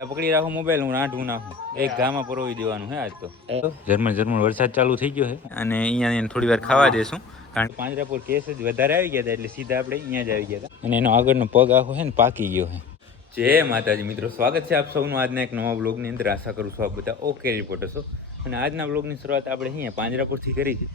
પકડી રાખો મોબાઈલ હું રાંઢું નાખું. એક ઘામાં પરોવી દેવાનું હે આજ તો. જર્મન જર્મન વરસાદ ચાલુ થઈ ગયો છે અને અહીંયા એને થોડી વાર ખાવા દેશું. કારણ કે પાંજરાપુર કેસ જ વધારે આવી ગયા હતા એટલે સીધા આપણે અહીંયા જ આવી ગયા હતા. અને એનો આગળનો પગ આખો છે ને પાકી ગયો છે જય માતાજી મિત્રો સ્વાગત છે આપ સૌનું આજના એક નવા બ્લોગની અંદર. આશા કરું છું આપ બધા ઓકે રિપોર્ટર છો અને આજના બ્લોગની શરૂઆત આપણે અહીંયા પાંજરાપુરથી કરી છે.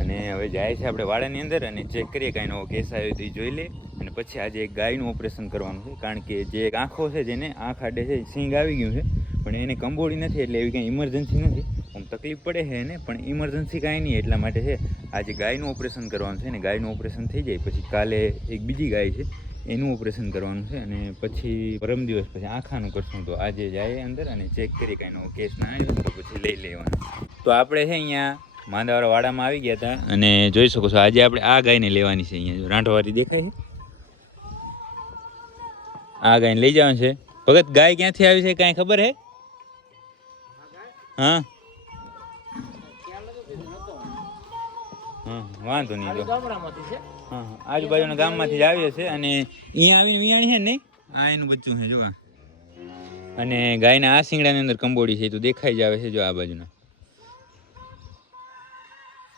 અને હવે જાય છે આપણે વાડાની અંદર અને ચેક કરીએ કાંઈ નવો કેસ આવ્યો તો એ જોઈ લે અને પછી આજે એક ગાયનું ઓપરેશન કરવાનું છે, કારણ કે જે એક આંખો છે જેને આંખ આડે છે સિંગ આવી ગયું છે. પણ એને કંબોડી નથી, એટલે એવી કંઈ ઇમરજન્સી નથી. આમ તકલીફ પડે છે એને, પણ ઇમરજન્સી કાંઈ નહીં એટલા માટે છે. આજે ગાયનું ઓપરેશન કરવાનું છે ને ગાયનું ઓપરેશન થઈ જાય, પછી કાલે એક બીજી ગાય છે, એનું ઓપરેશન કરવાનું છે અને પછી પરમ દિવસ પછી આંખાનું કરશું. તો આજે જાય અંદર અને ચેક કરી કાંઈ નવો કેસ ના આવ્યો તો પછી લઈ લેવાનું. તો આપણે છે અહીંયા માંદાવાળા વાડામાં આવી ગયા હતા અને જોઈ શકો છો, આજે આપણે આ ગાયને લેવાની છે અહીંયા. રાંઠવાળી દેખાય છે? આ ગાયને લઈ જવાનું છે. ભગત ગાય ક્યાંથી આવી છે કાંઈ ખબર હે? હા? વાંધો નહીં છે? હા હા. આજુબાજુના ગામમાંથી જ આવીએ છે અને અહીંયા આવીને વિયાણી છે ને આ એનું બચ્ચું છે જો આ. અને ગાયના આ શિંગડાની અંદર કંબોડી છે તો દેખાઈ જ આવે છે જો આ બાજુના.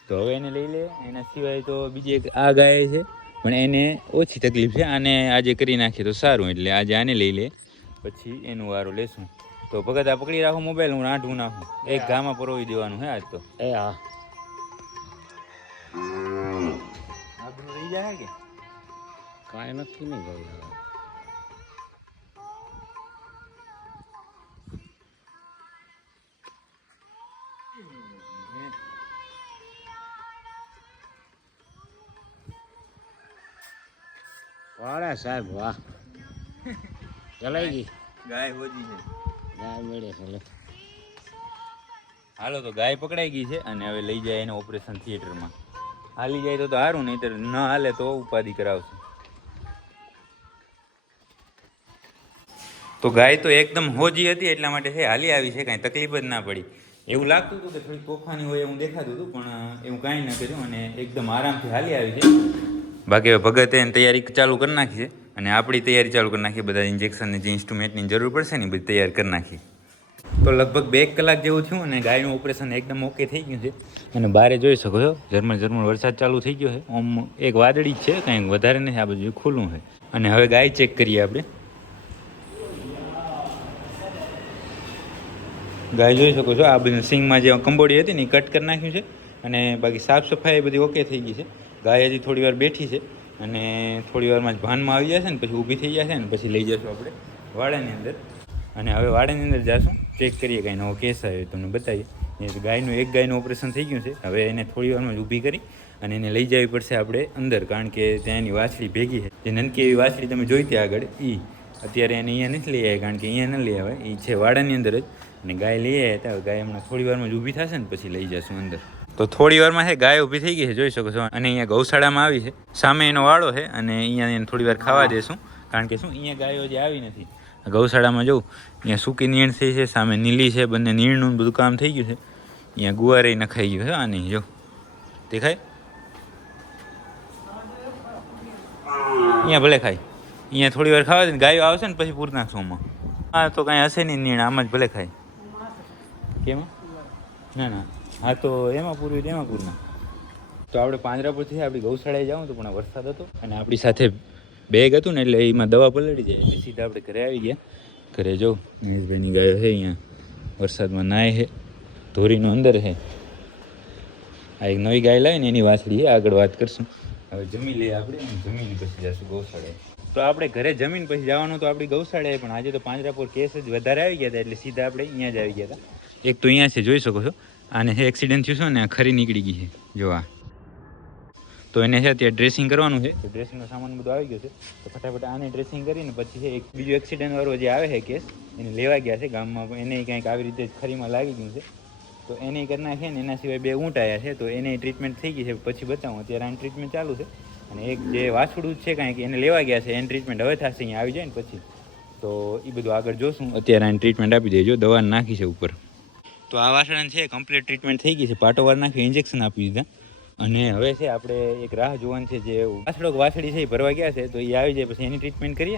તો હવે એને લઈ લે. એના સિવાય તો બીજી એક આ ગાય છે. પણ એને ઓછી તકલીફ છે. આને આજે કરી નાખીએ તો સારું એટલે આજે આને લઈ લે. પછી એનું વારું લેશું. તો ભગત આ પકડી રાખો મોબાઈલ હું રાંઠું નાખું. એક ઘામાં પરોવી દેવાનું હે આજ તો. એ હા. રહી જાય કે? કાંઈ નથી નહીં ભાઈ વાળા સાહેબ વાહ. ચલાઈ ગઈ. ગાય હોજી છે. ગાય મળે છે હાલો તો ગાય પકડાઈ ગઈ છે અને હવે લઈ જાય એને ઓપરેશન થિયેટરમાં. હાલી જાય તો તો સારું નહીં ન હાલે તો ઉપાધિ કરાવશે. તો ગાય તો એકદમ હોજી હતી એટલા માટે છે હાલી આવી છે કાંઈ તકલીફ જ ના પડી. એવું લાગતું હતું કે થોડી તોફાની હોય એવું દેખાતું હતું પણ એવું કાંઈ ન કર્યું અને એકદમ આરામથી હાલી આવી છે. બાકી હવે ભગતે એની તૈયારી ચાલુ કરી નાખી છે. અને આપણી તૈયારી ચાલુ કરી નાખી બધા ઇન્જેક્શનની જે ઇન્સ્ટ્રુમેન્ટની જરૂર પડશે ને બધી તૈયાર કરી નાખી. તો લગભગ બે કલાક જેવું થયું અને ગાયનું ઓપરેશન એકદમ ઓકે થઈ ગયું છે. અને બારે જોઈ શકો છો, ઝરમર ઝરમર વરસાદ ચાલુ થઈ ગયો છે. આમ એક વાદળી છે, કંઈક વધારે નથી, આ બધું ખુલ્લું છે. અને હવે ગાય ચેક કરીએ આપણે. ગાય જોઈ શકો છો, આ બધું સિંગમાં જે કંબોડી હતી ને એ કટ કરી નાખ્યું છે. અને બાકી સાફ સફાઈ બધી ઓકે થઈ ગઈ છે. ગાય હજી થોડી વાર બેઠી છે અને થોડી વારમાં જ ભાનમાં આવી જશે ને પછી ઊભી થઈ જશે ને પછી લઈ જશું આપણે વાડાની અંદર. અને હવે વાડાની અંદર જાશું ચેક કરીએ કાંઈ નવો કેસ આવ્યો તમને બતાવીએ. ગાયનું, એક ગાયનું ઓપરેશન થઈ ગયું છે. હવે એને થોડી વારમાં જ ઊભી કરી અને એને લઈ જવી પડશે આપણે અંદર, કારણ કે ત્યાં એની વાછડી ભેગી છે. જે નનકી એવી વાછડી તમે જોઈ ત્યાં આગળ એ અત્યારે એને અહીંયા નથી લઈ આવ્યા, કારણ કે અહીંયા ન લઈ આવે એ છે વાડાની અંદર જ. અને ગાય લઈ આવ્યા હતા ગાય હમણાં થોડી વારમાં જ ઊભી થશે ને પછી લઈ જશું અંદર. તો થોડી વારમાં છે ગાય ઊભી થઈ ગઈ છે જોઈ શકો છો. અને અહીંયા ગૌશાળામાં આવી છે. સામે એનો વાળો છે અને અહીંયા એને થોડી વાર ખાવા દેશું. કારણ કે શું અહીંયા ગાયો જે આવી નથી. ગૌશાળામાં જવું અહીંયા સૂકી નીણ થઈ છે સામે નીલી છે બંને નીણનું બધું કામ થઈ ગયું છે. અહીંયા ગુવારે નખાઈ ગયું છે આની જો. દેખાય? અહીંયા ભલે ખાય. અહીંયા થોડી વાર ખાવા દે ગાયો આવશે ને પછી પૂરતા નાખશું આમાં. હા તો કાંઈ હશે નહીં નીણ આમાં જ ભલે ખાય. કેમ? ના ના. હા, તો એમાં પૂરવી એમાં પૂરના તો આપણે પાંજરાપુરથી આપણી ગૌશાળાએ જાઉં તો પણ વરસાદ હતો અને આપણી સાથે બેગ હતું ને એટલે એમાં દવા પલળી જાય. એટલે સીધા આપણે ઘરે આવી ગયા. ઘરે જો, મહેશભાઈની ગાયો છે અહીંયા. વરસાદમાં નાય છે, ધોરીનો અંદર છે. આ એક નવી ગાય લાવીને એની વાછડી આગળ વાત કરશું. હવે જમી લઈએ આપણે જમીન પછી જશું ગૌશાળાએ. તો આપણે ઘરે જમીન પછી જવાનું તો આપણી ગૌશાળાએ, પણ આજે તો પાંજરાપુર કેસ જ વધારે આવી ગયા હતા, એટલે સીધા આપણે અહીંયા જ આવી ગયા હતા. એક તો અહીંયા છે, જોઈ શકો છો. આને છે એક્સિડન્ટ થયું છે ને ખરી નીકળી ગઈ છે. જો આ. તો એને છે, અત્યારે ડ્રેસિંગ કરવાનું છે. ડ્રેસિંગનો સામાન બધો આવી ગયો છે. તો ફટાફટ આને ડ્રેસિંગ કરીને પછી છે, એક બીજો એક્સિડન્ટ વાળો જે આવે છે કેસ, એને લેવા ગયા છે ગામમાં. એને કંઈક આવી રીતે ખરીમાં લાગી ગયું છે. તો એને કરી નાખે ને એના સિવાય બે ઊંટ આવ્યા છે. તો એને ટ્રીટમેન્ટ થઈ ગઈ છે. પછી બતાવું, અત્યારે આની ટ્રીટમેન્ટ ચાલુ છે. અને એક જે વાછડું છે કાંઈક, એને લેવા ગયા છે. એની ટ્રીટમેન્ટ હવે થશે, અહીંયા આવી જાય ને પછી. તો એ બધું આગળ જોશું. અત્યારે આની ટ્રીટમેન્ટ આપી દેજો. દવા નાખી છે ઉપર. તો આ વાસણ છે કમ્પ્લીટ ટ્રીટમેન્ટ થઈ ગઈ છે. પાટો નાખી ઇન્જેક્શન આપી દીધા. અને હવે છે, આપણે એક રાહ જોવાની છે, જે વાછડો વાસડી છે, એ ભરવા ગયા છે, તો એ આવી જાય, પછી એની ટ્રીટમેન્ટ કરીએ.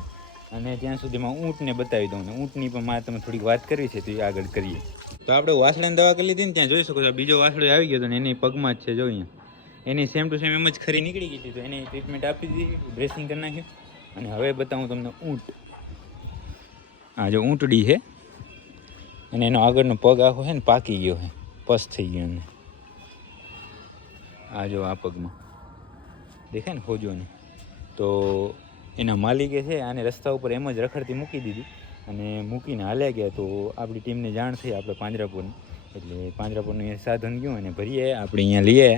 અને ત્યાં સુધીમાં ઊંટને બતાવી દઉં ને, ઊંટની પણ મારે તમે થોડીક વાત કરવી છે, તો એ આગળ કરીએ. તો આપણે વાસળાની દવા કરી લીધી ને, ત્યાં જોઈ શકો છો બીજો વાસળો આવી ગયો હતો ને, એની પગમાં જ છે, જો અહીંયા. એની સેમ ટુ સેમ એમ જ ખરી નીકળી ગઈ હતી તો એની ટ્રીટમેન્ટ આપી દીધી ડ્રેસિંગ કરી નાખ્યું. અને હવે બતાવું તમને ઊંટ. આ જો ઊંટડી છે અને એનો આગળનો પગ આખો છે ને પાકી ગયો છે પસ થઈ ગયો એને. આ જો આ પગમાં. દેખાય ને ખોજોને. તો એના માલિકે છે આને રસ્તા ઉપર એમ જ રખડતી મૂકી દીધી અને મૂકીને હાલ્યા ગયા. તો આપણી ટીમને જાણ થઈ આપણે પાંજરાપુરની એટલે પાંજરાપુરનું એ સાધન ગયું અને ભરીએ, આપણે અહીંયા લઈએ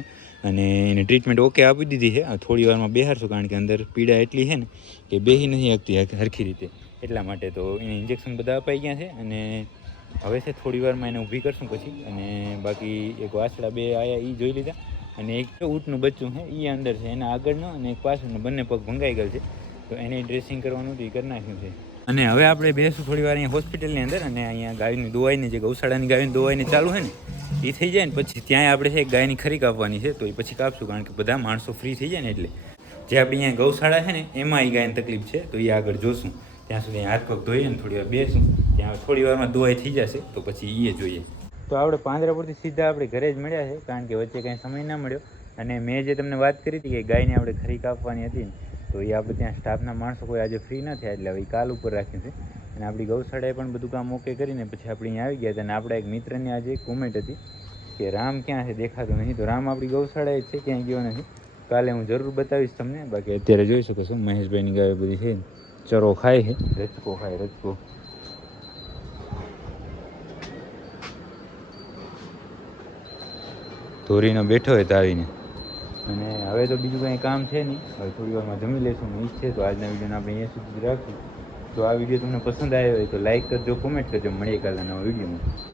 અને એને ટ્રીટમેન્ટ ઓકે આપી દીધી છે. થોડી વારમાં બેહારશું કારણ કે અંદર પીડા એટલી છે ને કે બેહી નથી શકતી સરખી રીતે. એટલા માટે તો એને ઇન્જેક્શન બધા અપાઈ ગયા છે અને હવે છે, થોડી વારમાં એને ઊભી કરશું પછી. અને બાકી એક વાસળા બે આયા એ જોઈ લીધા. અને એક ઊંટનું બચ્ચું છે એ અંદર છે, એના આગળનો અને એક પાછળનો, બંને પગ ભંગાઈ ગયેલ છે. તો એને ડ્રેસિંગ કરવાનું હતું એ કરી નાખ્યું છે. અને હવે આપણે બેસું થોડી વાર અહીંયા હોસ્પિટલની અંદર અને અહીંયા ગાયની દોવાઈની, જે ગૌશાળાની ગાયની દોવાઈની ચાલુ છે ને એ થઈ જાય ને, પછી ત્યાં આપણે છે ગાયની ખરી કાપવાની છે, તો એ પછી કાપશું, કારણ કે બધા માણસો ફ્રી થઈ જાય ને એટલે. જે આપણી અહીંયા ગૌશાળા છે ને, એમાં એ ગાયની તકલીફ છે, તો એ આગળ જોશું. ત્યાં સુધી હાથ પગ ધોઈએ ને થોડી વાર બેસું. ત્યાં થોડી વારમાં દોવાઈ થઈ જશે તો પછી એ જોઈએ. તો આપણે પાંજરાપુરથી સીધા આપણે ઘરે જ મળ્યા છે કારણ કે વચ્ચે કાંઈ સમય ના મળ્યો. અને મેં જે તમને વાત કરી હતી કે ગાયને આપણે ખરી કાપવાની હતી ને તો એ આપણે ત્યાં સ્ટાફના માણસો કોઈ આજે ફ્રી ન થયા એટલે હવે કાલ ઉપર રાખ્યું છે અને આપણી ગૌશાળાએ પણ બધું કામ ઓકે કરીને પછી આપણે અહીંયા આવી ગયા હતા અને આપણા એક મિત્રની આજે કોમેન્ટ હતી કે રામ ક્યાં છે? દેખાતો નહીં. તો રામ આપણી ગૌશાળાએ છે ક્યાંય ગયો નથી. કાલે હું જરૂર બતાવીશ તમને. બાકી અત્યારે જોઈ શકો છો મહેશભાઈની ગાય બધી છે ચરો ખાય છે. રચકો ખાય રચકો ધોરીનો બેઠો હોય તાવીને અને હવે તો બીજું કંઈ કામ છે નહીં. હવે થોડી વારમાં જમી લેશું ને ઈચ્છે તો આજના વિડીયોને આપણે અહીંયા સુધી રાખશું તો આ વીડિયો તમને પસંદ આવ્યો હોય તો લાઈક કરજો, કોમેન્ટ કરજો, મળીએ કાલના નવા વિડીયોમાં.